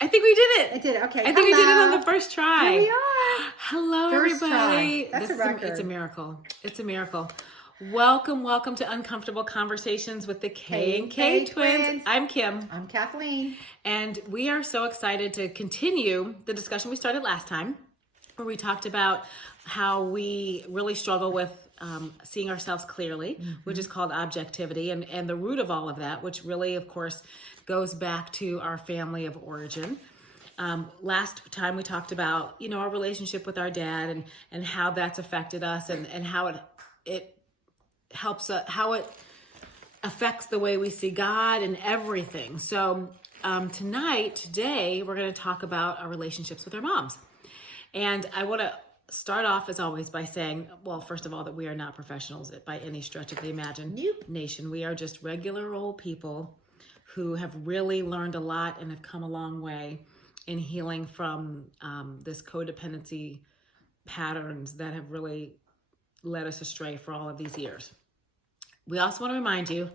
I think we did it. I did it. Okay. I think we did it on the first try. Here we are. Hello, First everybody. try. That's a record. It's a miracle. It's a miracle. Welcome to Uncomfortable Conversations with the K and K Twins. I'm Kim. I'm Kathleen. And we are so excited to continue the discussion we started last time, where we talked about how we really struggle with seeing ourselves clearly, which is called objectivity, and the root of all of that, which really, of course, goes back to our family of origin. Last time we talked about, our relationship with our dad and how that's affected us and how it helps us, how it affects the way we see God and everything. So today, we're going to talk about our relationships with our moms. And I want to start off, as always, by saying, well, first of all, that we are not professionals by any stretch of the imagination. We are just regular old people who have really learned a lot and have come a long way in healing from this codependency patterns that have really led us astray for all of these years. We also want to remind you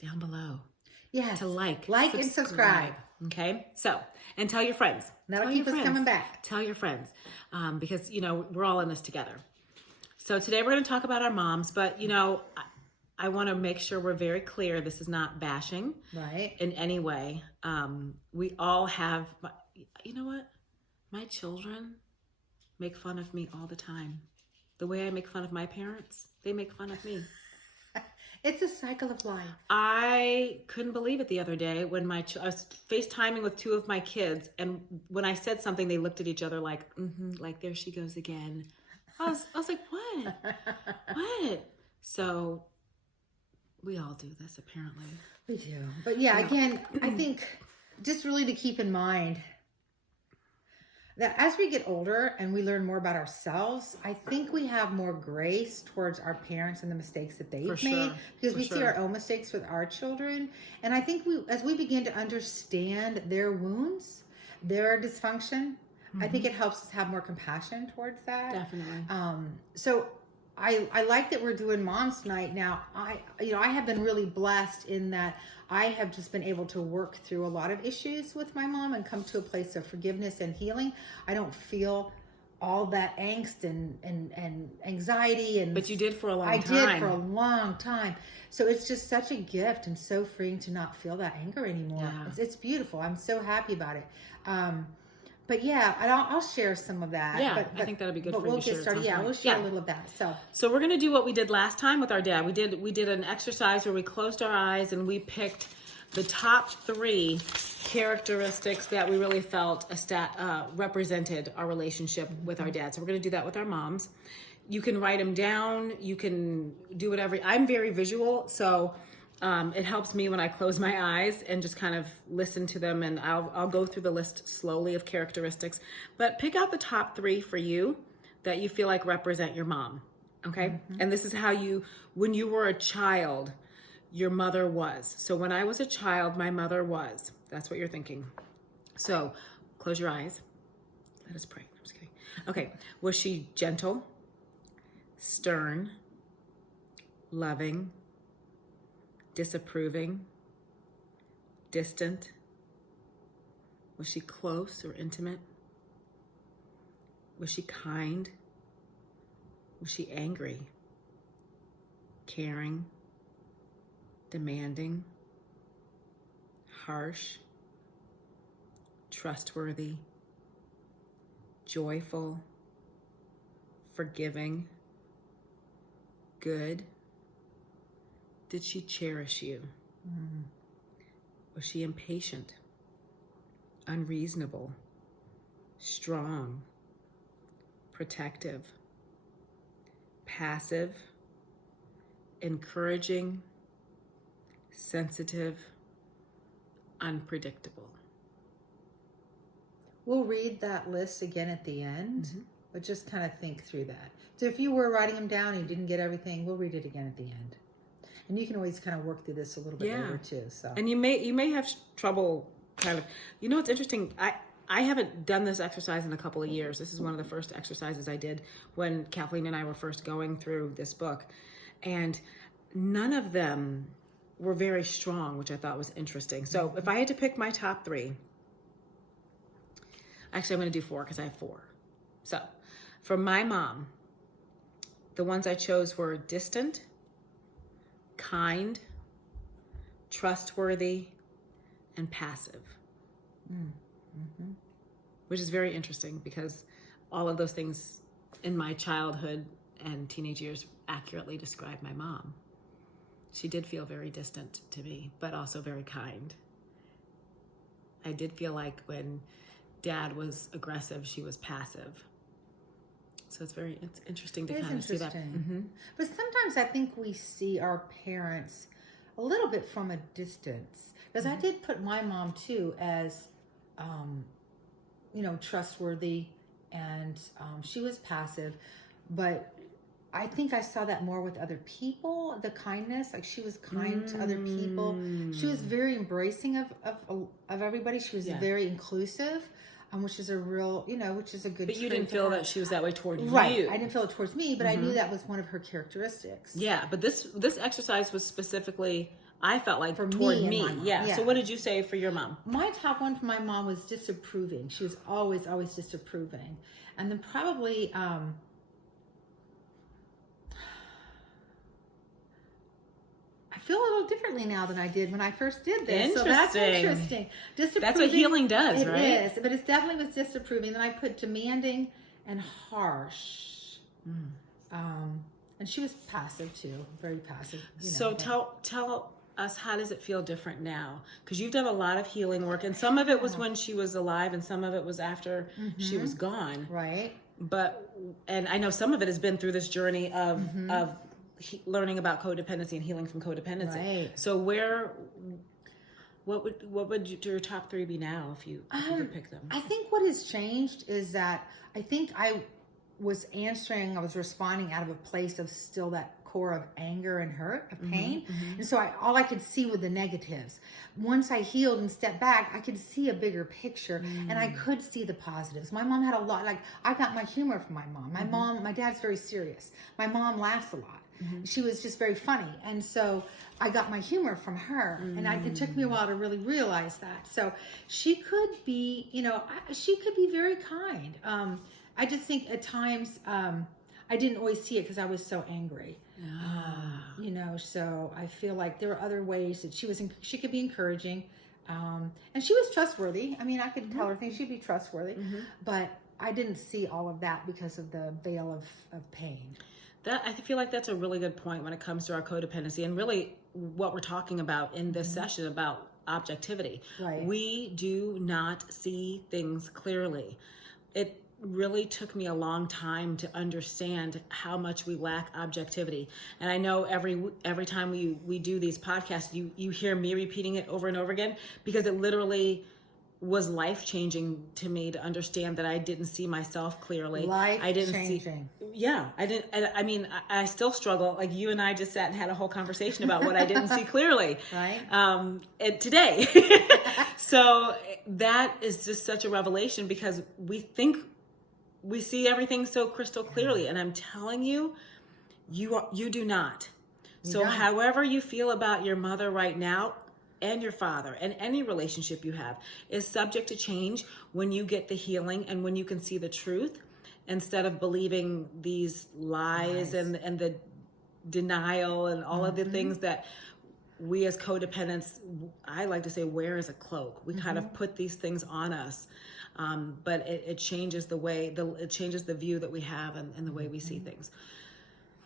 down below to like and subscribe. Okay, so, and tell your friends. That'll keep us coming back. Tell your friends, because, we're all in this together. So today we're going to talk about our moms, but, I want to make sure we're very clear. This is not bashing in any way. We all have, you know what? My children make fun of me all the time. The way I make fun of my parents, they make fun of me. It's a cycle of life. I couldn't believe it the other day when I was FaceTiming with two of my kids, and when I said something, they looked at each other like, like there she goes again. I was like, what? What? So we all do this, apparently. We do. But again, I think just really to keep in mind that as we get older and we learn more about ourselves, I think we have more grace towards our parents and the mistakes that they've made, because we see our own mistakes with our children. And I think as we begin to understand their wounds, their dysfunction, I think it helps us have more compassion towards that. Definitely. So I like that we're doing Moms Night now. I have been really blessed in that I have just been able to work through a lot of issues with my mom and come to a place of forgiveness and healing. I don't feel all that angst and anxiety. But you did for a long time. I did for a long time. So it's just such a gift and so freeing to not feel that anger anymore. Yeah. It's beautiful. I'm so happy about it. But I'll share some of that. Yeah, but I think that'll be good for you. But we'll get started. Yeah, we'll share a little of that. So we're going to do what we did last time with our dad. We did an exercise where we closed our eyes and we picked the top 3 characteristics that we really felt represented our relationship with our dad. So we're going to do that with our moms. You can write them down. You can do whatever. I'm very visual, so it helps me when I close my eyes and just kind of listen to them, and I'll go through the list slowly of characteristics. But pick out the top 3 for you that you feel like represent your mom, okay? And this is how when you were a child, your mother was. So when I was a child, my mother was. That's what you're thinking. So close your eyes. Let us pray. I'm just kidding. Okay. Was she gentle, stern, loving, disapproving, distant? Was she close or intimate? Was she kind? Was she angry, caring, demanding, harsh, trustworthy, joyful, forgiving, good? Did she cherish you? Was she impatient, unreasonable, strong, protective, passive, encouraging, sensitive, unpredictable? We'll read that list again at the end, but just kind of think through that. So if you were writing them down and you didn't get everything, we'll read it again at the end. And you can always kind of work through this a little bit later too. So. And you may have trouble kind of, it's interesting. I haven't done this exercise in a couple of years. This is one of the first exercises I did when Kathleen and I were first going through this book. And none of them were very strong, which I thought was interesting. So if I had to pick my top 3, Actually, I'm going to do 4 because I have 4. So for my mom, the ones I chose were distant, kind, trustworthy, and passive. Mm-hmm. Which is very interesting because all of those things in my childhood and teenage years accurately describe my mom. She did feel very distant to me, but also very kind. I did feel like when Dad was aggressive, she was passive. So it's interesting to kind of see that. Mm-hmm. But sometimes I think we see our parents a little bit from a distance. Because I did put my mom too as, trustworthy, and she was passive. But I think I saw that more with other people, the kindness. Like she was kind to other people. She was very embracing of everybody. She was very inclusive. Which is a real, which is a good. But you didn't feel that she was that way toward you. Right. I didn't feel it towards me, but I knew that was one of her characteristics. Yeah, but this exercise was specifically, I felt like, toward me. Yeah. So what did you say for your mom? My top one for my mom was disapproving. She was always disapproving. And then probably, I feel a little differently now than I did when I first did this. So that's interesting. That's what healing does, right? It is, but it definitely was disapproving. Then I put demanding and harsh. And she was passive too, very passive. So tell us, how does it feel different now? Because you've done a lot of healing work, and some of it was when she was alive, and some of it was after she was gone. Right. And I know some of it has been through this journey of learning about codependency and healing from codependency. Right. So what would your top 3 be now if you could pick them? I think what has changed is that I think I was responding out of a place of still that core of anger and hurt, of pain. And so all I could see were the negatives. Once I healed and stepped back, I could see a bigger picture and I could see the positives. My mom had a lot, I got my humor from my mom. My dad's very serious. My mom laughs a lot. She was just very funny. And so I got my humor from her. And it took me a while to really realize that. So she could be, she could be very kind. I just think at times, I didn't always see it because I was so angry. So I feel like there were other ways that she could be encouraging. And she was trustworthy. I mean, I could tell her things. She'd be trustworthy. But I didn't see all of that because of the veil of pain. I feel like that's a really good point when it comes to our codependency and really what we're talking about in this session about objectivity. Right. We do not see things clearly. It really took me a long time to understand how much we lack objectivity. And I know every time we do these podcasts, you hear me repeating it over and over again because it literally was life-changing to me to understand that I didn't see myself clearly. Life-changing. I mean, I still struggle. Like you and I just sat and had a whole conversation about what I didn't see clearly. Right. And today. So that is just such a revelation because we think we see everything so crystal clearly. And I'm telling you, you do not. So however you feel about your mother right now, and your father and any relationship you have is subject to change when you get the healing and when you can see the truth instead of believing these lies and the denial and all of the things that we as codependents, I like to say, wear as a cloak. We kind of put these things on us, but it changes it changes the view that we have and the way we see things.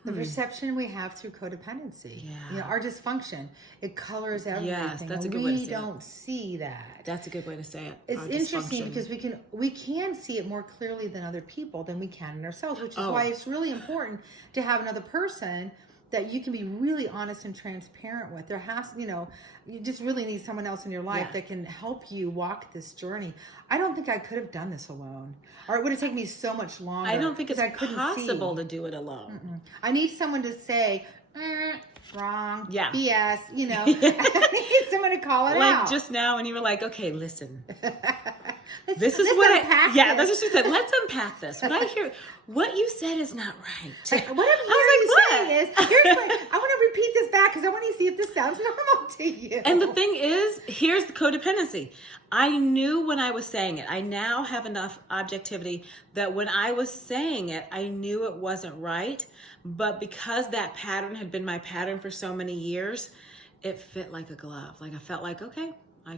The perception we have through codependency, our dysfunction, it colors everything. Yes, that's a good way to say it. We don't see that. That's a good way to say it. It's interesting because we can see it more clearly than other people than we can in ourselves, which is why it's really important to have another person that you can be really honest and transparent with. There has, you just really need someone else in your life that can help you walk this journey. I don't think I could have done this alone, or it would have taken me so much longer. I don't think it's possible to do it alone. I need someone to say, wrong, BS, I need someone to call it out. Like just now when you were like, okay, listen. This is let's what unpack yeah, this. that's what she said. Let's unpack this. What I hear, what you said is not right. What I'm hearing you saying is, I want to repeat this back because I want to see if this sounds normal to you. And the thing is, here's the codependency. I knew when I was saying it. I now have enough objectivity that when I was saying it, I knew it wasn't right. But because that pattern had been my pattern for so many years, it fit like a glove. Like I felt like, okay,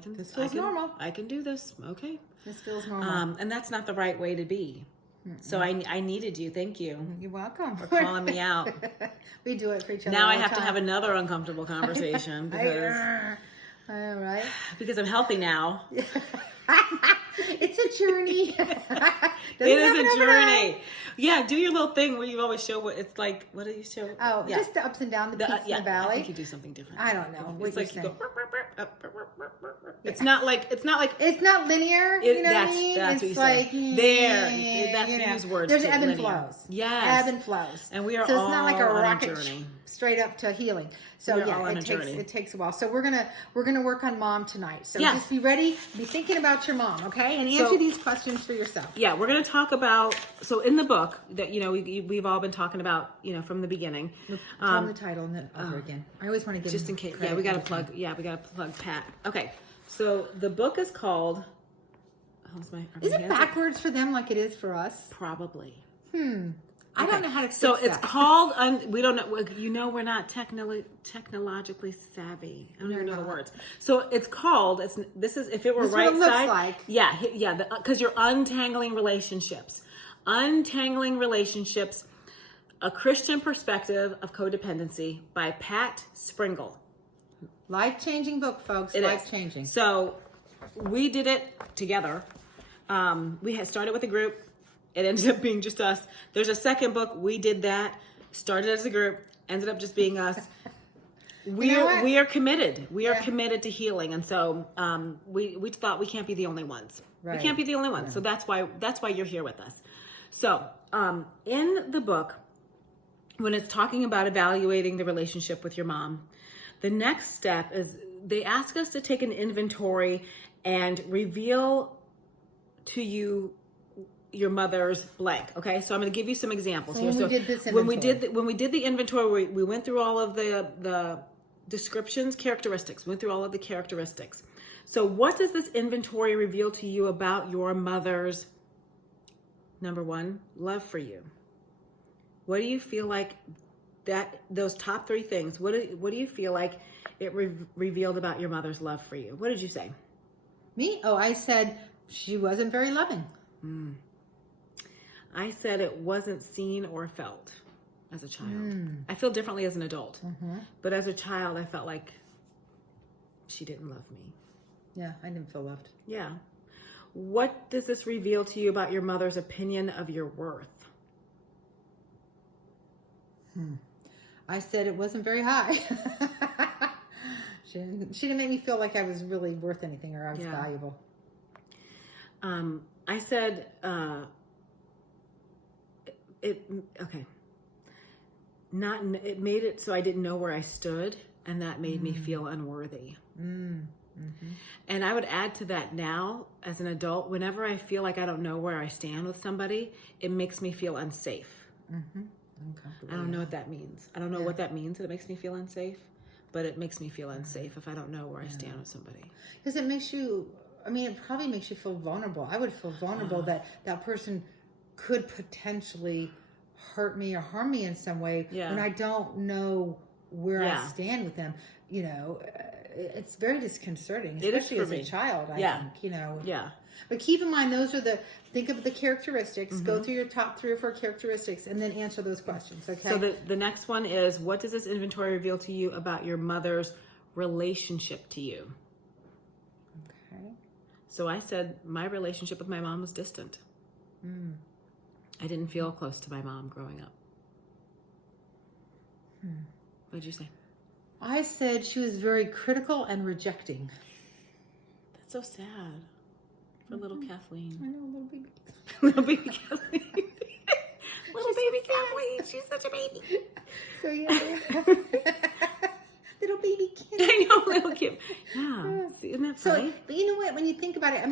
This feels normal. I can do this. Okay. This feels normal. And that's not the right way to be. So I needed you. Thank you You're welcome for calling me out. We do it for each other. Now all I the have to time. have another uncomfortable conversation All right. because I'm healthy now. It's a journey. It is a journey. Yeah, do your little thing where you always show what it's like. What do you show? Oh, yeah. just the ups and downs, the peaks and the I valley. think you do something different. I don't know. It's what like you're you go. saying. It's not like It's not linear. You know what I mean? That's It's what you like say. There. That's you you know, use words. There's to ebb and linear. flows. Yes. Ebb and flows. And we are so all it's not like a on rocket a journey. Straight up to healing. So We're all on a journey. it takes a while. So we're gonna work on mom tonight. So Yeah. just be ready, be thinking about your mom, okay? And answer these questions for yourself. Yeah, we're going to talk about, so in the book that, we've all been talking about, from the beginning. Tell them the title and then over again. I always want to give Just in case. Yeah, we got to plug Pat. Okay. So the book is called, Is it backwards for them like it is for us? Probably. I don't know how to fix So it's that. called, we don't know, we're not technologically savvy. I don't even know the words. So it's called, this is, if it were This is right what it looks side. like. Yeah, because you're untangling relationships. Untangling relationships, a Christian perspective of codependency by Pat Springle. Life-changing book, folks. It is. Life-changing. So we did it together. We had started with a group. It ended up being just us. There's a second book. We did that. Started as a group. Ended up just being us. We are committed. We are committed to healing, and so we thought we can't be the only ones. Right. We can't be the only ones. So that's why you're here with us. So in the book, when it's talking about evaluating the relationship with your mom, the next step is they ask us to take an inventory and reveal to you your mother's blank. Okay, so I'm going to give you some examples here. So when we did the inventory, we went through all of the descriptions, characteristics. Went through all of the characteristics. So what does this inventory reveal to you about your mother's, number one, love for you? What do you feel like those top three things? What do you feel like it revealed about your mother's love for you? What did you say? Me? Oh, I said she wasn't very loving. I said it wasn't seen or felt as a child. I feel differently as an adult. But as a child, I felt like she didn't love me. Yeah, I didn't feel loved. Yeah. What does this reveal to you about your mother's opinion of your worth? I said it wasn't very high. She didn't make me feel like I was really worth anything or I was valuable. I said, it made it so I didn't know where I stood, and that made me feel unworthy. And I would add to that now, as an adult, whenever I feel like I don't know where I stand with somebody, it makes me feel unsafe. I don't know what that means. I don't know what that means that it makes me feel unsafe, but it makes me feel unsafe if I don't know where I stand with somebody. Because it makes you, it probably makes you feel vulnerable. I would feel vulnerable that person could potentially hurt me or harm me in some way when I don't know where I stand with them. It's very disconcerting, especially as a child, I think, But keep in mind, think of the characteristics, go through your top 3 or 4 characteristics, and then answer those questions, okay? So the next one is, what does this inventory reveal to you about your mother's relationship to you? Okay. So I said my relationship with my mom was distant. I didn't feel close to my mom growing up. What did you say? I said she was very critical and rejecting. That's so sad for little Kathleen. I know, little baby. Little baby Kathleen. Little baby Kathleen. She's such a baby. So little baby kid. I know, little kid. Yeah. See, isn't that funny? But you know what? When you think about it,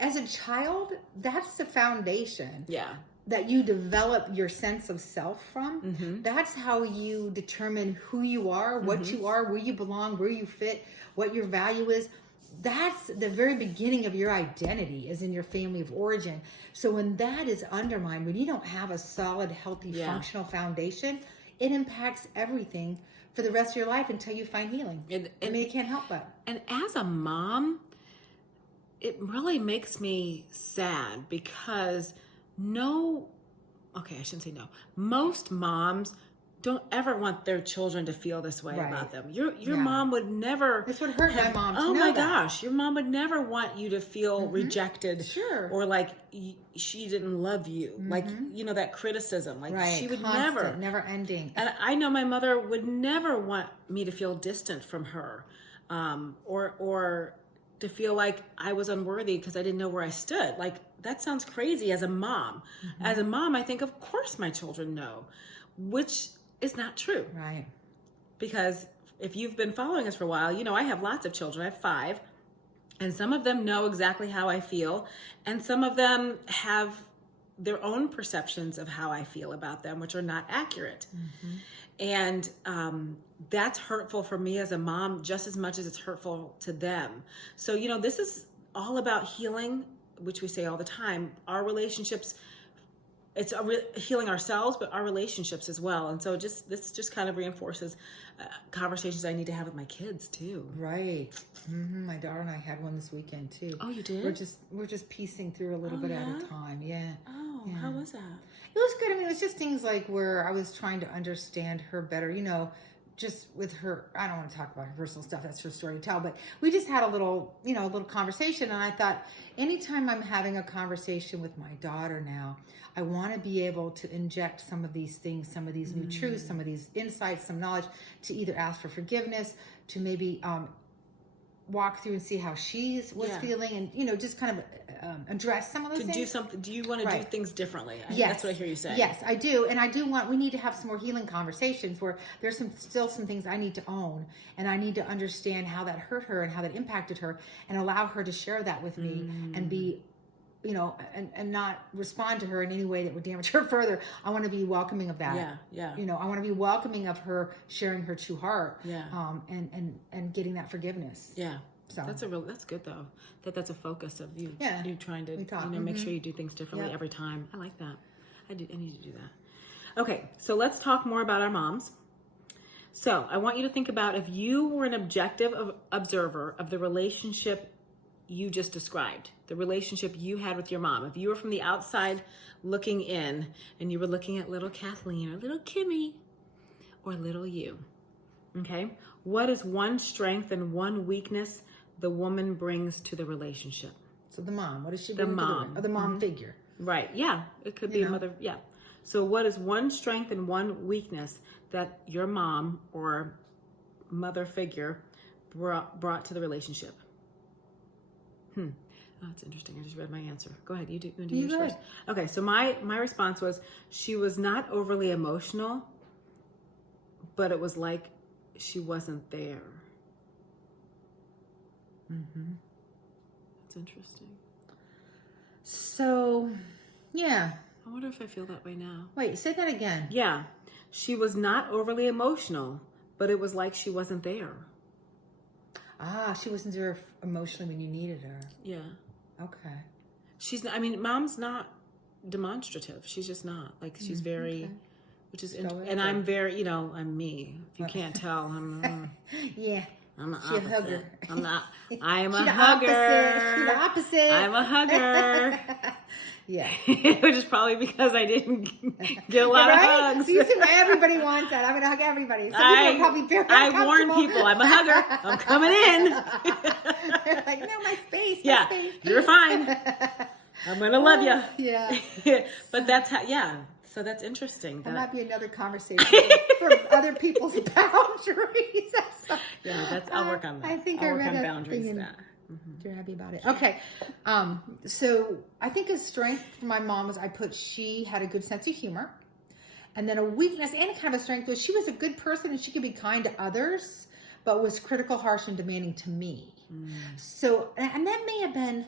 as a child, that's the foundation. Yeah. That you develop your sense of self from. Mm-hmm. That's how you determine who you are, what you are, where you belong, where you fit, what your value is. That's the very beginning of your identity, is in your family of origin. So when that is undermined, when you don't have a solid, healthy, functional foundation, it impacts everything for the rest of your life until you find healing. I mean, it can't help but. And as a mom, it really makes me sad because I shouldn't say no. Most moms don't ever want their children to feel this way about them. Your mom would never. This would hurt my mom. Oh my gosh, your mom would never want you to feel rejected, or like she didn't love you, like that criticism. Like she would never ending. And I know my mother would never want me to feel distant from her, or to feel like I was unworthy because I didn't know where I stood. Like, that sounds crazy as a mom. As a mom, I think, of course my children know, which is not true. Right. Because if you've been following us for a while, I have lots of children. I have 5. And some of them know exactly how I feel. And some of them have their own perceptions of how I feel about them, which are not accurate. And that's hurtful for me as a mom just as much as it's hurtful to them. So, this is all about healing, which we say all the time. Our relationships, it's healing ourselves, but our relationships as well. And so this just kind of reinforces conversations I need to have with my kids too. Right. My daughter and I had one this weekend too. Oh, you did? We're just piecing through a little bit at a time. Yeah. Oh, how was that? It was good. I mean, it was just things like where I was trying to understand her better, just with her. I don't want to talk about her personal stuff. That's her story to tell. But we just had a little conversation. And I thought, anytime I'm having a conversation with my daughter now, I want to be able to inject some of these things, some of these new truths, some of these insights, some knowledge, to either ask for forgiveness, to maybe walk through and see how she was feeling, and just kind of address some of those things. Do something. Do you want to do things differently? Yes, that's what I hear you say. Yes, I do, and we need to have some more healing conversations where there's still some things I need to own, and I need to understand how that hurt her and how that impacted her, and allow her to share that with me, and be, and not respond to her in any way that would damage her further. I want to be welcoming of that. Yeah. I want to be welcoming of her sharing her true heart. Yeah. And getting that forgiveness. Yeah. So that's good though. That's a focus of you. Yeah. You trying to make sure you do things differently every time. I like that. I need to do that. Okay, so let's talk more about our moms. So I want you to think about if you were an objective observer of the relationship you just described, the relationship you had with your mom. If you were from the outside looking in and you were looking at little Kathleen or little Kimmy or little you, okay? What is one strength and one weakness the woman brings to the relationship? So the mom, what does she bring to the mom figure? Right, yeah. It could be a mother, yeah. So what is one strength and one weakness that your mom or mother figure brought to the relationship? Oh, that's interesting. I just read my answer. Go ahead. You do yours first. Okay, so my response was, she was not overly emotional, but it was like she wasn't there. That's interesting. So, yeah. I wonder if I feel that way now. Wait, say that again. Yeah. She was not overly emotional, but it was like she wasn't there. She wasn't there emotionally when you needed her. Yeah. Okay. Mom's not demonstrative. She's just not. Like, she's very, which is, and I'm very, I'm me. If you can't tell, I'm, yeah. I'm the opposite. A hugger. I'm not. I am a hugger. She's the opposite. I'm a hugger. Yeah. Which is probably because I didn't get a lot of hugs. So you see, everybody wants that. I'm going to hug everybody. So people are probably very I warn people, I'm a hugger. I'm coming in. They're like, no, my space. Yeah, space. You're fine. I'm going to love you. Yeah. But that's how, So that's interesting. That might be another conversation for other people's boundaries. I'll work on that. I think I'll I work read on that boundaries. thing You're happy about it. Okay. So I think a strength for my mom was she had a good sense of humor. And then a weakness and kind of a strength was she was a good person and she could be kind to others, but was critical, harsh, and demanding to me. So, and that may have been,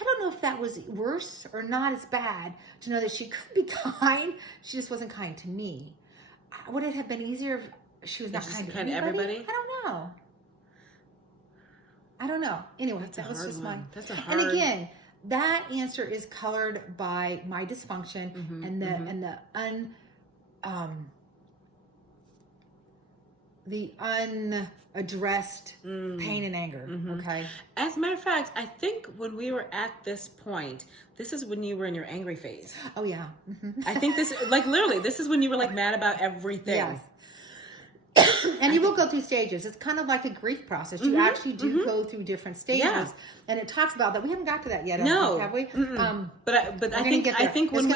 I don't know if that was worse or not as bad to know that she could be kind. She just wasn't kind to me. Would it have been easier if she was not kind to everybody? I don't know. Anyway, that was just mine. That's a hard. And again, that answer is colored by my dysfunction and the unaddressed pain and anger. Okay. As a matter of fact, I think when we were at this point, this is when you were in your angry phase. Oh yeah. I think this, like literally, this is when you were like mad about everything. Yes. And you will go through stages. It's kind of like a grief process. You actually do go through different stages, and it talks about that. We haven't got to that yet, have we? But I think when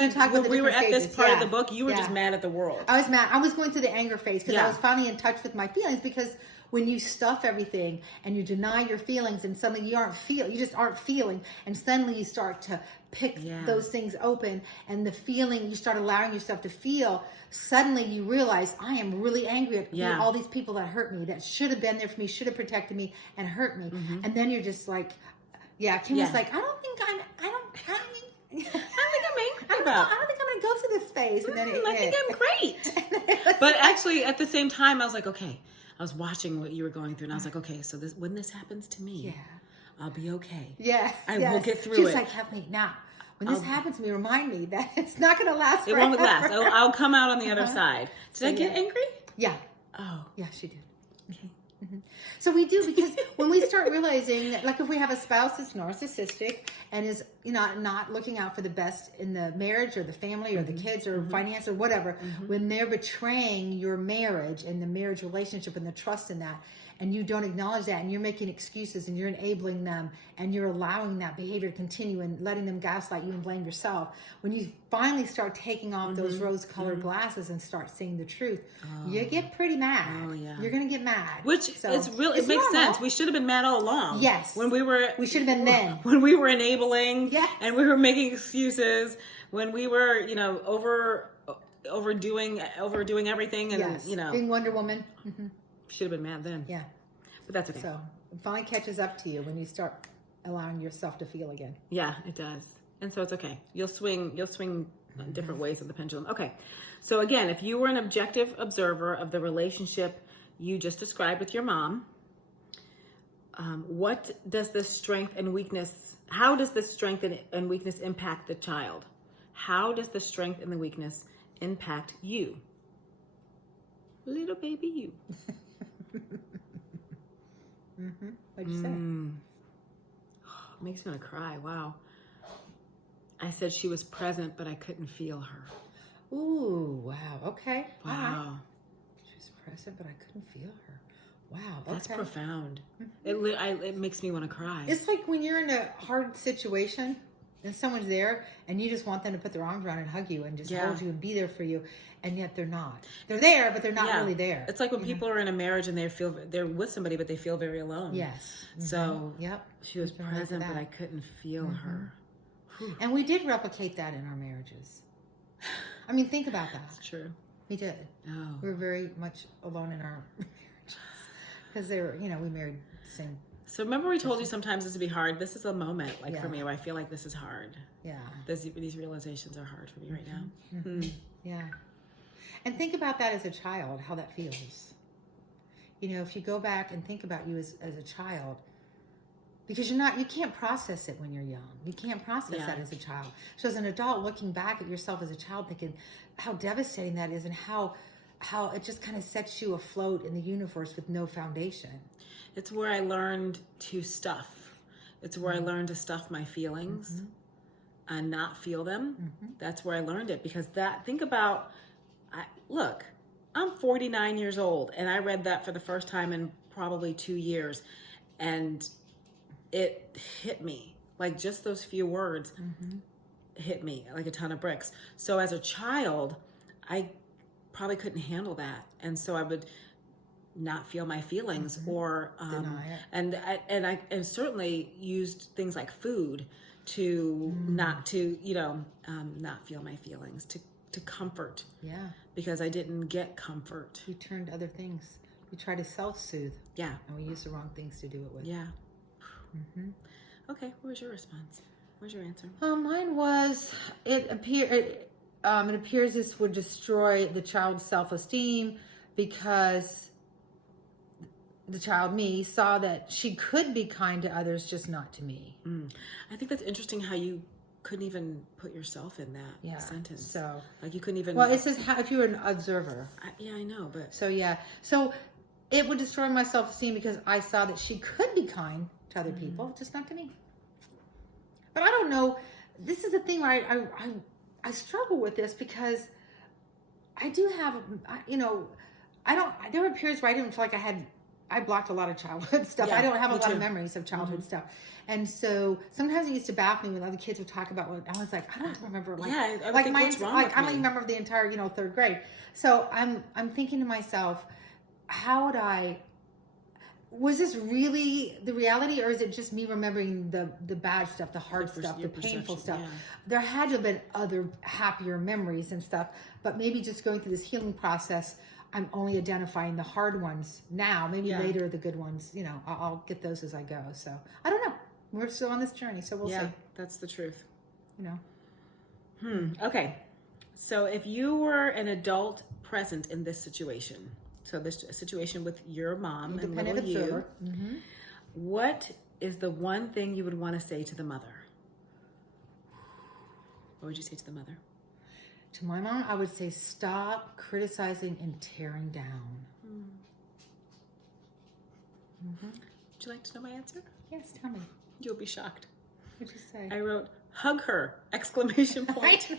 we were at this part of the book, you were just mad at the world. I was mad. I was going through the anger phase because I was finally in touch with my feelings. Because when you stuff everything and you deny your feelings, and suddenly you just aren't feeling, and suddenly you start to pick those things open, and the feeling you start allowing yourself to feel. Suddenly you realize I am really angry at all these people that hurt me, that should have been there for me, should have protected me, and hurt me. And then you're just like, Kim was like, I don't think I'm angry about. I don't think I'm going to go through this phase. And then I think I'm great. But actually, at the same time, I was like, okay. I was watching what you were going through, and I was like, okay, so when this happens to me, I'll be okay. I will get through it. She's like, Kathleen, now, when this happens to me, remind me that it's not going to last forever. It won't last. I'll come out on the other side. Did I get angry? Yeah. Oh. Yeah, she did. Okay. So we do, because when we start realizing, like if we have a spouse that's narcissistic and is, not looking out for the best in the marriage or the family or the kids or finance or whatever, when they're betraying your marriage and the marriage relationship and the trust in that, and you don't acknowledge that, and you're making excuses and you're enabling them and you're allowing that behavior to continue and letting them gaslight you and blame yourself, when you finally start taking off those rose-colored glasses and start seeing the truth, you get pretty mad. Oh, yeah. You're going to get mad. Which is really, it makes sense. We should have been mad all along. Yes. We should have been then. When we were enabling and we were making excuses, when we were, overdoing everything and, being Wonder Woman. Should have been mad then. Yeah. But that's okay. So it finally catches up to you when you start allowing yourself to feel again. Yeah, it does. And so it's okay. You'll swing different ways of the pendulum. Okay. So again, if you were an objective observer of the relationship you just described with your mom, what does this strength and weakness, how does this strength and weakness impact the child? How does the strength and the weakness impact you? Little baby you. What'd you say? Makes me want to cry. Wow. I said she was present, but I couldn't feel her. Ooh, wow. Okay. Wow. Right. She was present, but I couldn't feel her. Wow. Okay. That's profound. It makes me want to cry. It's like when you're in a hard situation and someone's there and you just want them to put their arms around and hug you and just hold you and be there for you, and yet they're not. They're there, but they're not really there. It's like when people are in a marriage and they're with somebody, but they feel very alone. Yes. So she was present, but I couldn't feel her. And we did replicate that in our marriages. I mean, think about that. That's true. We did. Oh. We were very much alone in our marriages because they were, we married the same. So remember we told you sometimes this would be hard. This is a moment, for me, where I feel like this is hard. Yeah. These realizations are hard for me right now. Yeah. And think about that as a child, how that feels. If you go back and think about you as a child, because you can't process it when you're young. You can't process that as a child. So as an adult, looking back at yourself as a child, thinking how devastating that is and how it just kind of sets you afloat in the universe with no foundation. It's where I learned to stuff. It's where I learned to stuff my feelings and not feel them. That's where I learned it, because think about, look, I'm 49 years old and I read that for the first time in probably 2 years, and it hit me, like just those few words hit me like a ton of bricks. So as a child, I probably couldn't handle that. And so I would not feel my feelings or deny it. And I certainly used things like food to not feel my feelings, to comfort. Yeah. Because I didn't get comfort. We turned to other things. We try to self-soothe. Yeah. And we use the wrong things to do it with. Yeah. Okay, what was your response? What's your answer? Mine was, it appears this would destroy the child's self-esteem because the child, me, saw that she could be kind to others, just not to me. I think that's interesting how you couldn't even put yourself in that sentence. So, like you couldn't even. Well, it says if you were an observer. I know, but. So, yeah. So, it would destroy my self-esteem because I saw that she could be kind to other people, just not to me. But I don't know. This is the thing where I struggle with this because I do have, there were periods where I didn't feel like I blocked a lot of childhood stuff. Yeah, I don't have a me lot too. of memories of childhood stuff. And so sometimes it used to baffle me when other kids would talk about what I was like, I don't remember. Like, I would like think, what's wrong with I don't me? even remember the entire, third grade. So I'm thinking to myself, how would was this really the reality, or is it just me remembering the bad stuff, the hard stuff, the painful stuff? Yeah. There had to have been other happier memories and stuff, but maybe just going through this healing process, I'm only identifying the hard ones now. Maybe later the good ones, I'll get those as I go. So I don't know. We're still on this journey, so we'll see. That's the truth. Okay. So if you were an adult present in this situation, so this situation with your mom and little you, what is the one thing you would want to say to the mother? What would you say to the mother? To my mom, I would say stop criticizing and tearing down. Would you like to know my answer? Yes, tell me. You'll be shocked. What'd you say? I wrote, hug her, exclamation point.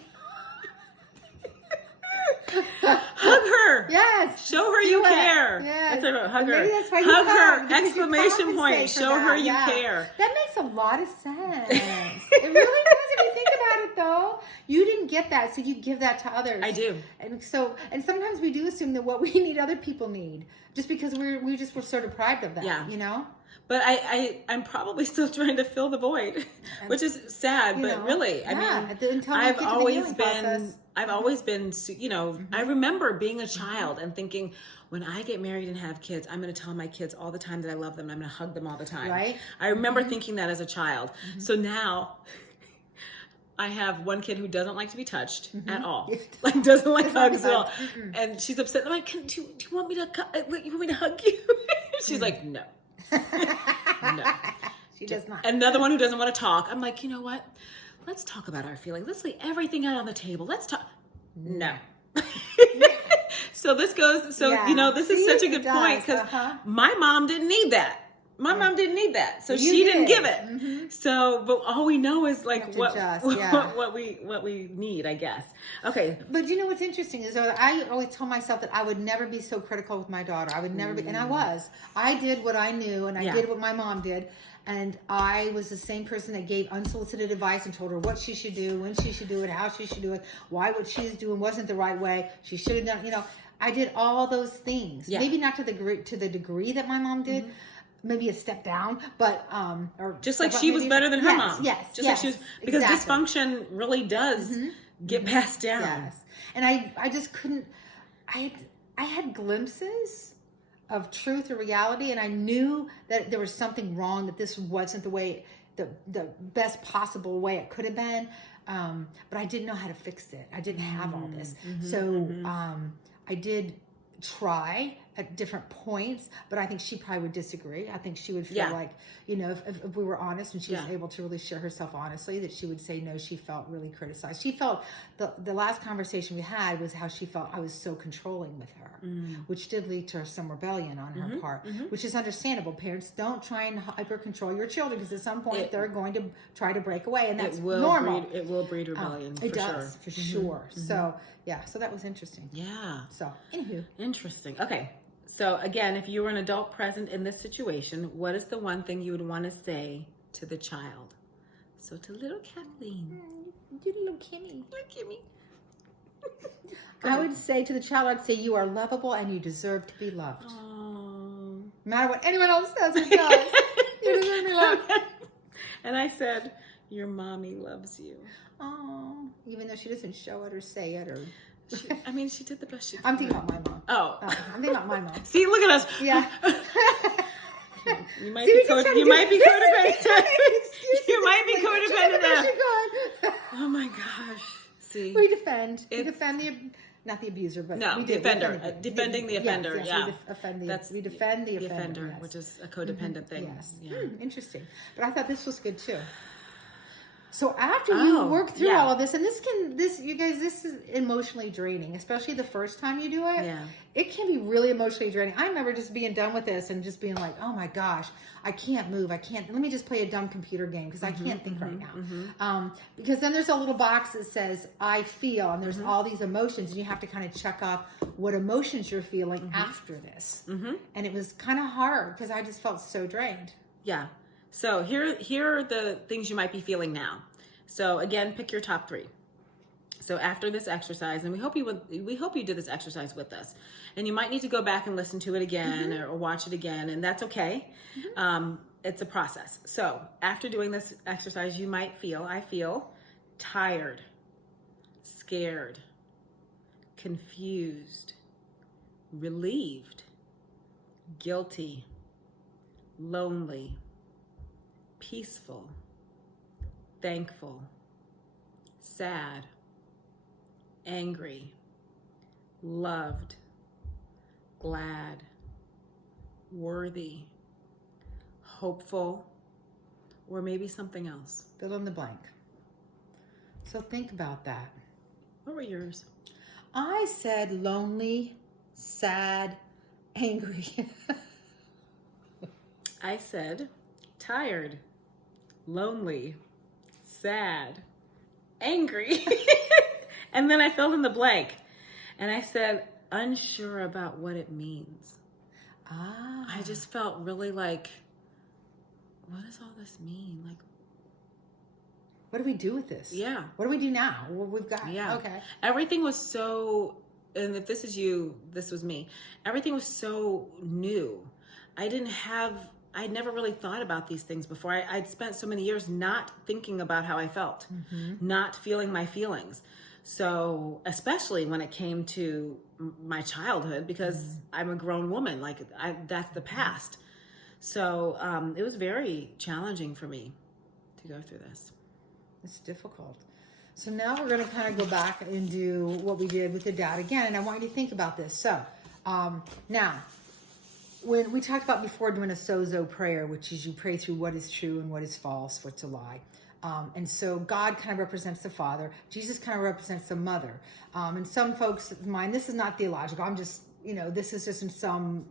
Hug her. Yes. Show her you care. Yes. That's what I wrote. Hug And her. maybe that's why you Hug her, because you exclamation point. compensate for Show her that. you care. That makes a lot of sense. It really does if you think about it, though. You didn't get that, so you give that to others. I do. And sometimes we do assume that what we need, other people need, just because we're so deprived of that. Yeah. But I'm probably still trying to fill the void, which is sad. But really, I mean, I've always been. I remember being a child and thinking, when I get married and have kids, I'm going to tell my kids all the time that I love them. I'm going to hug them all the time. Right. I remember thinking that as a child. So now I have one kid who doesn't like to be touched at all. Like doesn't like hugs at all. And she's upset. I'm like, do you want me to hug you? She's like, no. No. She does not. Another one who doesn't want to talk. I'm like, you know what? Let's talk about our feelings. Let's lay everything out on the table. Let's talk. No. So this goes, this is such a good point because my mom didn't need that. My mom didn't need that. So she didn't give it. So, but all we know is like what we need, I guess. Okay. But you know what's interesting is that I always told myself that I would never be so critical with my daughter. I would never be, and I was. I did what I knew and I did what my mom did. And I was the same person that gave unsolicited advice and told her what she should do, when she should do it, how she should do it, why what she was doing wasn't the right way. She should have done, I did all those things. Yeah. Maybe not to the degree that my mom did. Maybe a step down, but or just like she was better than her mom. Yes, just like she was, because dysfunction really does get passed down. Yes, and I just couldn't. I had glimpses of truth or reality, and I knew that there was something wrong, that this wasn't the way, the best possible way it could have been, but I didn't know how to fix it. I didn't have all this. So I did try at different points, but I think she probably would disagree. I think she would feel like, if we were honest and she was able to really share herself honestly, that she would say, no, she felt really criticized. She felt, the last conversation we had was how she felt I was so controlling with her, which did lead to some rebellion on her part, which is understandable. Parents, don't try and hyper control your children, because at some point they're going to try to break away, and that's normal. It will breed rebellion. It does, for sure. So so that was interesting. Yeah. So, anywho. Interesting. Okay. So again, if you were an adult present in this situation, what is the one thing you would want to say to the child? So to little Kathleen. Little Kimmy. Little Kimmy. I would say to the child, I'd say, you are lovable and you deserve to be loved. Oh. No matter what anyone else says or does, you deserve to be loved. And I said, your mommy loves you. Oh, even though she doesn't show it or say it, or she did the best she could. I'm thinking about my mom. Oh, I'm thinking about my mom. See, look at us. Yeah. You might be codependent. You might be codependent. See, We defend. We It's- defend the, not the abuser, but No, we the do. offender. Defending the offender, Yes, yeah. we defend the the offender, offender, yes. which is a codependent thing. Yes. Yeah. Interesting. But I thought this was good too. So after you Oh, work through yeah. all of this, and you guys, this is emotionally draining, especially the first time you do it. Yeah. It can be really emotionally draining. I remember just being done with this and just being like, oh my gosh, I can't move. I can't, let me just play a dumb computer game because I can't think right now. Because then there's a little box that says, I feel, and there's all these emotions, and you have to kind of check off what emotions you're feeling after this. And it was kind of hard because I just felt so drained. Yeah. So here are the things you might be feeling now. So again, pick your top 3. So after this exercise, and we hope you did this exercise with us, and you might need to go back and listen to it again or watch it again, and that's okay. It's a process. So after doing this exercise, you might I feel tired, scared, confused, relieved, guilty, lonely, peaceful, thankful, sad, angry, loved, glad, worthy, hopeful, or maybe something else. Fill in the blank. So think about that. What were yours? I said lonely, sad, angry. I said tired, lonely, sad, angry. And then I filled in the blank. And I said unsure about what it means. I just felt really like, what does all this mean? Like, what do we do with this? yeah. What do we do now? Well, we've got, Yeah. okay. Everything was so, and if this is you, this was me. Everything was so new. I'd never really thought about these things before. I'd spent so many years not thinking about how I felt, not feeling my feelings. So, especially when it came to my childhood, because I'm a grown woman, that's the past. So, it was very challenging for me to go through this. It's difficult. So now we're going to kind of go back and do what we did with the dad again. And I want you to think about this. So, now, when we talked about before doing a sozo prayer, which is you pray through what is true and what is false, what's a lie. And so God kind of represents the father. Jesus kind of represents the mother. And some folks' mind, this is not theological. I'm just, this is just in some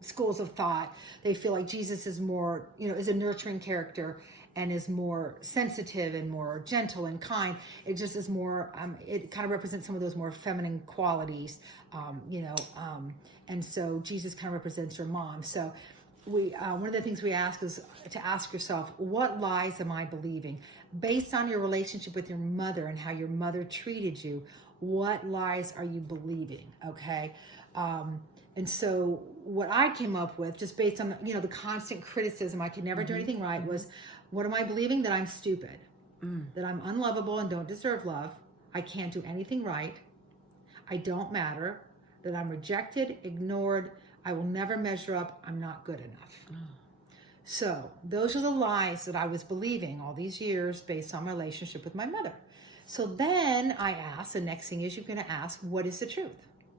schools of thought. They feel like Jesus is more, is a nurturing character and is more sensitive and more gentle and kind. It just is more, it kind of represents some of those more feminine qualities, and so Jesus kind of represents your mom. So one of the things we ask is to ask yourself, what lies am I believing? Based on your relationship with your mother and how your mother treated you, what lies are you believing, okay? And so what I came up with, just based on, the constant criticism, I could never do anything right, was, what am I believing? That I'm stupid, that I'm unlovable and don't deserve love. I can't do anything right. I don't matter, that I'm rejected, ignored. I will never measure up. I'm not good enough. So those are the lies that I was believing all these years based on my relationship with my mother. So then I asked, the next thing is you're going to ask, what is the truth?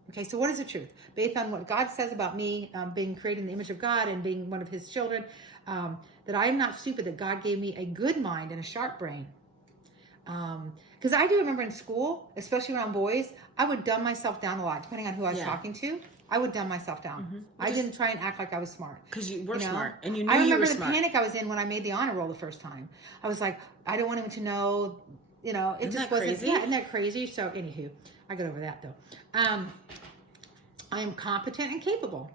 Okay, so what is the truth? Based on what God says about me being created in the image of God and being one of his children, that I am not stupid, that God gave me a good mind and a sharp brain. Because I do remember in school, especially around boys, I would dumb myself down a lot, depending on who I was talking to. I would dumb myself down. I didn't try and act like I was smart. Because you were smart, and you knew I you remember were the smart. panic I was in when I made the honor roll the first time. I was like, I don't want him to know, it Isn't just that wasn't. crazy? Yeah, isn't that crazy? So, anywho, I got over that though. I am competent and capable.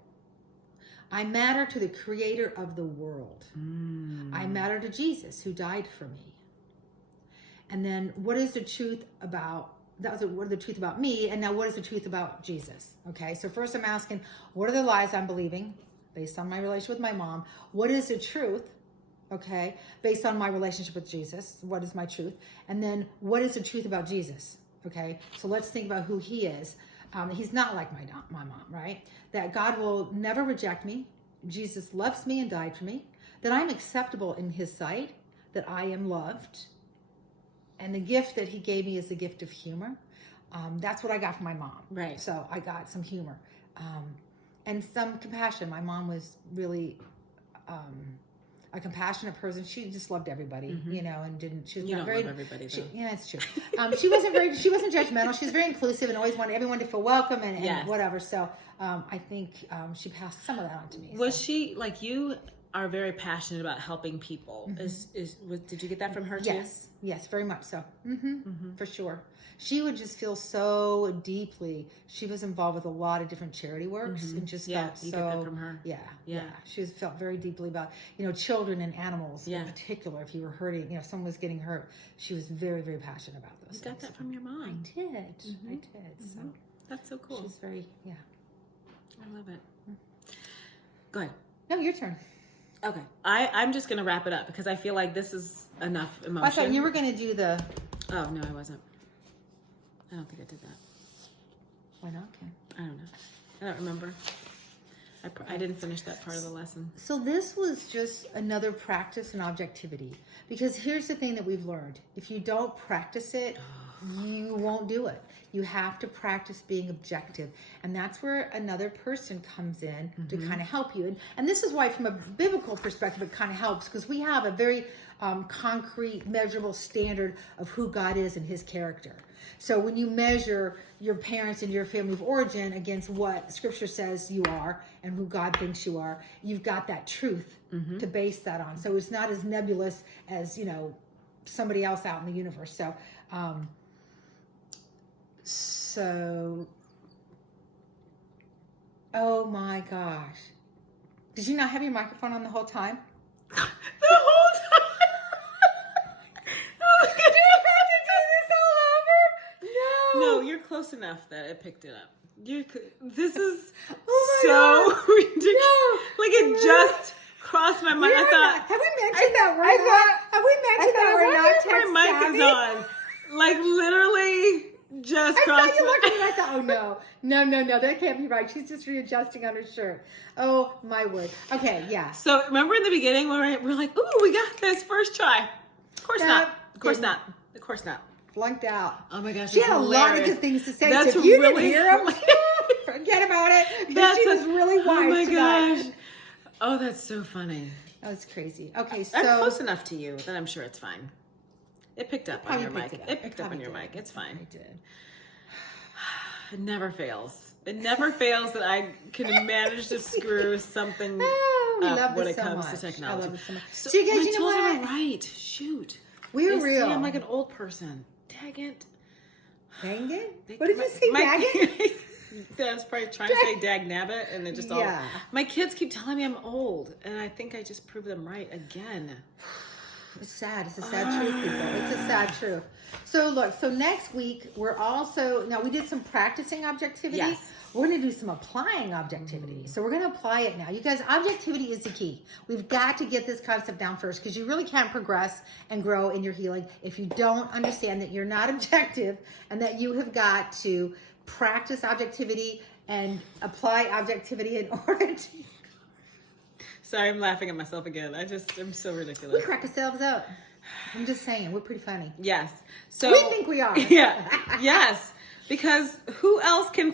I matter to the creator of the world. I matter to Jesus who died for me. And then what is the truth about, what are the truth about me? And now what is the truth about Jesus? Okay, so first I'm asking, what are the lies I'm believing based on my relationship with my mom? What is the truth? Okay, based on my relationship with Jesus, what is my truth? And then what is the truth about Jesus? Okay, so let's think about who he is. He's not like my mom, right? That God will never reject me. Jesus loves me and died for me. That I'm acceptable in his sight. That I am loved. the gift that he gave me is the gift of humor. That's what I got from my mom. Right. So I got some humor, and some compassion. My mom was really a compassionate person. She just loved everybody, and didn't. She was You not don't very. love everybody, though. Yeah, it's true. She wasn't judgmental. She was very inclusive and always wanted everyone to feel welcome and whatever. So I think she passed some of that on to me. Was she like you? Are very passionate about helping people. Did you get that from her too? Yes, very much so. For sure. She would just feel so deeply. She was involved with a lot of different charity works and just felt so. You get that from her. Yeah. She felt very deeply about children and animals in particular. If you were hurting, if someone was getting hurt, she was very, very passionate about those. You got that from your mom. I did. I did. So that's so cool. She's very I love it. Go ahead. No, your turn. Okay, I'm just gonna wrap it up because I feel like this is enough emotion. I thought you were gonna do the. Oh no, I wasn't. I don't think I did that. Why not? Okay. I don't know. I don't remember. I didn't finish that part of the lesson. So this was just another practice in objectivity, because here's the thing that we've learned: if you don't practice it, you won't do it. You have to practice being objective. And that's where another person comes in to kind of help you. And this is why, from a biblical perspective, it kind of helps, because we have a very concrete, measurable standard of who God is and his character. So when you measure your parents and your family of origin against what Scripture says you are and who God thinks you are, you've got that truth to base that on. So it's not as nebulous as, somebody else out in the universe. So, oh my gosh. Did you not have your microphone on the whole time? The whole time? Oh, do you have to do this all over? No, you're close enough that it picked it up. This is so ridiculous. No. Like it just crossed my mind. I thought, have we mentioned that we're not tech my mic savvy? is on. Like literally just crossed. I saw you looking and I thought, oh no, that can't be right. She's just readjusting on her shirt. Oh my word. Okay, yeah. So remember in the beginning when we're like, ooh, we got this first try. Of course not. Of course not. Of course not. Flunked out. Oh my gosh. She had a lot of good things to say. That's so if you really didn't hear them, forget about it. She was really wise. Oh my tonight. gosh. Oh, that's so funny. That was crazy. Okay, so I'm close enough to you that I'm sure it's fine. It picked up on your mic. It picked up on your mic. It's fine. It did. It never fails. It never fails that I can manage to screw something up when it comes to technology. I love it so much. So you guys, my you know children what? are right. Shoot. We're real. I'm like an old person. Dang it. Dang it? What did you say, dang it? I was probably trying to say dag nabbit, and it just all. My kids keep telling me I'm old, and I think I just proved them right again. It's sad. It's a sad truth, people. It's a sad truth. So look, next week now we did some practicing objectivity. Yes. We're going to do some applying objectivity. So we're going to apply it now. You guys, objectivity is the key. We've got to get this concept down first, because you really can't progress and grow in your healing if you don't understand that you're not objective and that you have got to practice objectivity and apply objectivity in order to... Sorry, I'm laughing at myself again. I'm so ridiculous. We crack ourselves up. I'm just saying, we're pretty funny. Yes. So we think we are. Yeah. Yes. Because who else can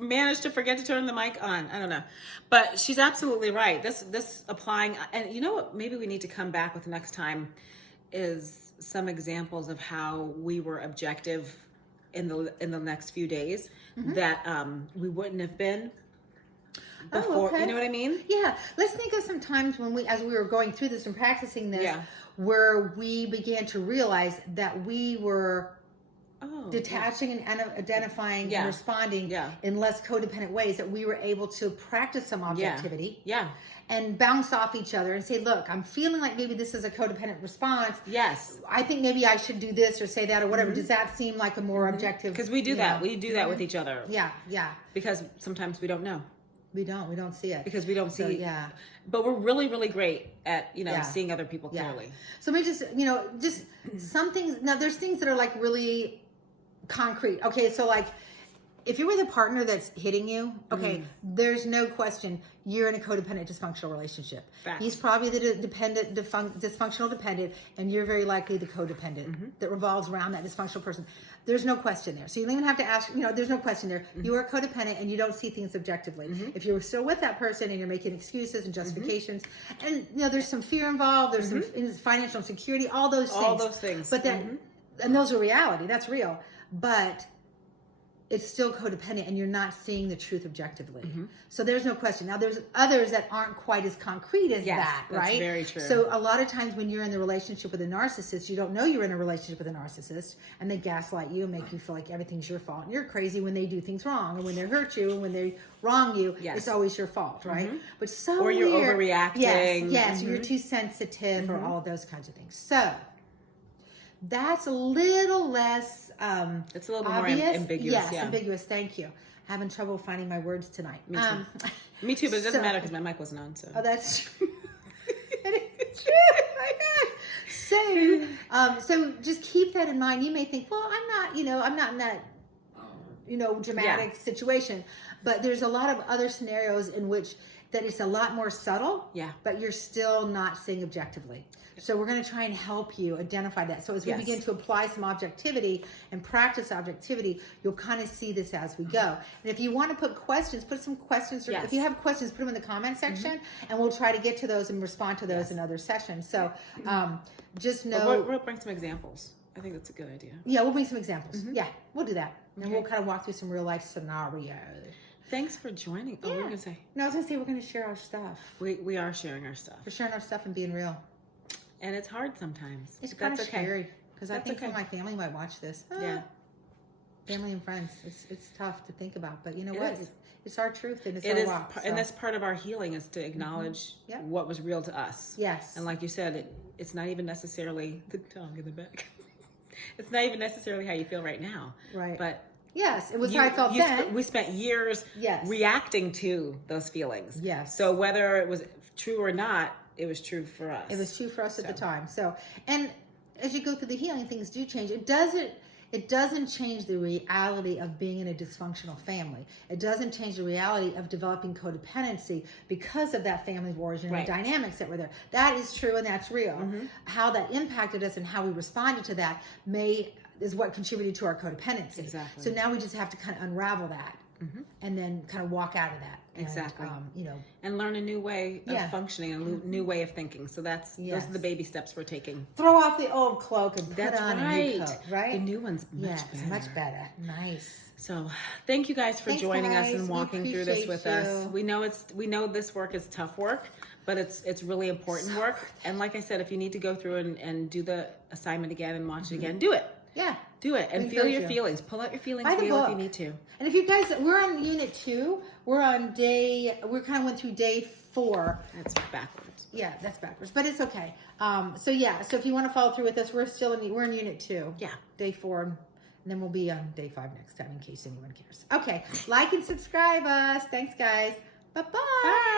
manage to forget to turn the mic on? I don't know. But she's absolutely right. This applying, and you know what maybe we need to come back with next time is some examples of how we were objective in the next few days that we wouldn't have been before. You know what I mean? Yeah. Let's think of some times as we were going through this and practicing this, where we began to realize that we were detaching and identifying and responding in less codependent ways, that we were able to practice some objectivity and bounce off each other and say, look, I'm feeling like maybe this is a codependent response. Yes. I think maybe I should do this or say that or whatever. Does that seem like a more objective? Because we do that. We do that with each other. Yeah. Because sometimes we don't know. We don't see it. Because we don't see it. But we're really, really great at, seeing other people clearly. So maybe just some things. Now there's things that are like really concrete. Okay, so like if you're with a partner that's hitting you, okay, there's no question you're in a codependent dysfunctional relationship. Facts. He's probably the dysfunctional dependent, and you're very likely the codependent that revolves around that dysfunctional person. There's no question there. So you don't even have to ask, there's no question there. You are codependent and you don't see things objectively. If you're still with that person and you're making excuses and justifications, and there's some fear involved, there's some financial insecurity, all those things. All those things. But that, and those are reality, that's real. But it's still codependent and you're not seeing the truth objectively. So there's no question. Now there's others that aren't quite as concrete as that, right? That's very true. So a lot of times when you're in the relationship with a narcissist, you don't know you're in a relationship with a narcissist, and they gaslight you and make you feel like everything's your fault. And you're crazy when they do things wrong, and when they hurt you and when they wrong you, it's always your fault, right? But so or you're weird. overreacting. Yes, you're too sensitive or all of those kinds of things. So that's a little less it's a little bit obvious. more ambiguous. Yes, yeah. ambiguous. Thank you. Having trouble finding my words tonight. Me too. Me too, but it doesn't matter because my mic wasn't on. So. Oh, that's true. It's true. My God. So just keep that in mind. You may think, well, I'm not in that, dramatic situation. But there's a lot of other scenarios in which that it's a lot more subtle. Yeah. But you're still not seeing objectively. So we're going to try and help you identify that. So as we begin to apply some objectivity and practice objectivity, you'll kind of see this as we go. And if you want to put questions, put some questions. If you have questions, put them in the comment section, and we'll try to get to those and respond to those in other sessions. So just know. We'll bring some examples. I think that's a good idea. Yeah, we'll bring some examples. Yeah, we'll do that. And we'll kind of walk through some real life scenarios. Thanks for joining. Oh, what were you going to say? No, I was going to say we're going to share our stuff. We are sharing our stuff. We're sharing our stuff and being real. And it's hard sometimes. It's kind of scary because I think my family might watch this. Family and friends. It's tough to think about, but you know what? It's our truth and it's our walk. And that's part of our healing is to acknowledge what was real to us. Yes. And like you said, it's not even necessarily the tongue in the back. It's not even necessarily how you feel right now. Right. But yes, it was how I felt then. We spent years reacting to those feelings. Yes. So whether it was true or not, it was true for us. It was true for us at the time. So, and as you go through the healing, things do change. It doesn't change the reality of being in a dysfunctional family. It doesn't change the reality of developing codependency because of that family of origin and the dynamics that were there. That is true and that's real. How that impacted us and how we responded to that is what contributed to our codependency. Exactly. So now we just have to kind of unravel that and then kind of walk out of that. Exactly. And, and learn a new way of functioning, a new way of thinking. So those are the baby steps we're taking. Throw off the old cloak and put on a new coat, right? The new one's much better. Much better. Nice. So thank you guys for joining us and walking through this with us. We know this work is tough work, but it's really important work. And like I said, if you need to go through and do the assignment again and watch it again, do it. Yeah. Do it and feel your feelings. Pull out your feelings wheel if you need to. And if you guys, we're on unit 2. We're kind of went through day 4. That's backwards. Yeah, that's backwards, but it's okay. So if you want to follow through with us, we're in unit 2. Yeah. Day 4, and then we'll be on day 5 next time in case anyone cares. Okay, like and subscribe us. Thanks, guys. Bye-bye. Bye.